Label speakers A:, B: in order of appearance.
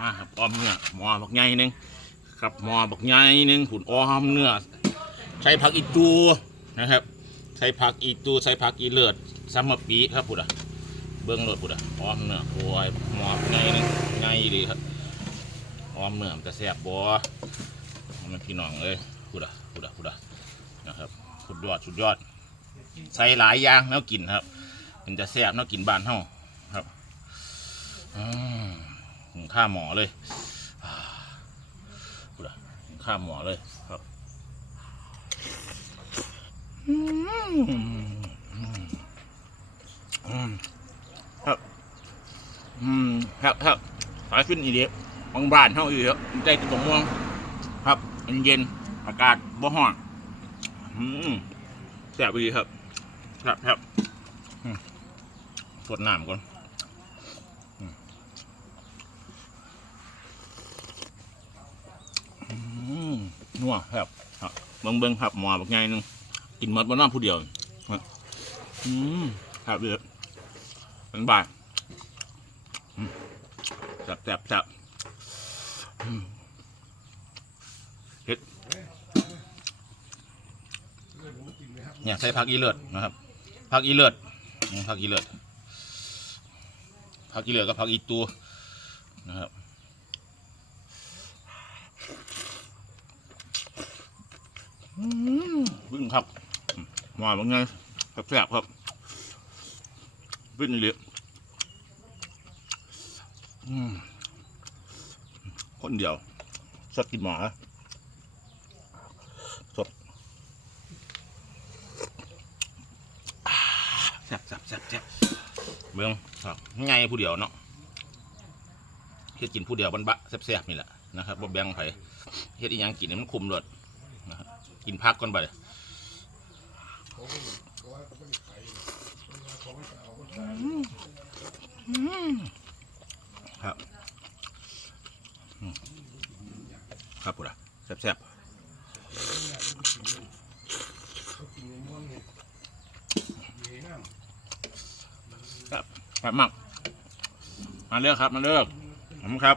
A: มาครับออมเนื้อหมอบักใหญ่หนึ่งครับหมอบักใหญ่หนึ่งผุนออมเนื้อใช้ผักอีตูนะครับ ใช้ผักอีตูใช้ผักอีเลิศซัมมะปีครับพุดอะเบิ้งรถพุดอะออมเนื้อโอ้ยหมอบักใหญ่หนึ่งใหญ่ดีครับออมเนื้อมันจะแซ่บบ่มันพี่น้องเอ้ยพุดอะพุดอะพุดอะนะครับสุดยอดสุดยอดใส่หลายอย่างแล้วกินครับ มันจะแซ่บเนาะกินบ้านเฮาครับอืมหุง ข้าหมอเลยข้าหมอเลยครับครับอืมครับครับสายขึ้นอีเดียบางบ้านเฮาอีเดียใจตรงม่วง ครับมันเย็นอากาศบ่ฮ้อนแซ่บดีครับ ครับครับสดน้ำก่อนอืมอืม นัวครับบเบิ้งเบิ้งครับหมอแบักไงนึงกินมดบนน้ำผู้เดียวครับอืมครับเดือดเป็นบ่ายแซ่บแซ่บแซ่บเฮ็ดเนี่ยใส่ผักอีเลือดนะครับผักอีเลือดผักอีเลือดผักอีเลือดกับผักอีตูนะครับอืม วิ่งครับอืมมาเป็นไงแซ่บครับวิ่งเลืออืมคนเดียวสดกินหมาสดแซ่บแซ่บแซ่บแซ่บเมืองครับง่ายผู้เดียวเนาะเฮ็ดกินผู้เดียวบันบะแซ่บๆนี่แหละนะครับบ่แบ่งไผเฮ็ดอีหยังกินมันคุมรส กินพักก่อนไปครับอืมครับผู้ใดแซ่บๆครับมากมาเลือกครับ มาเลือกผมครับ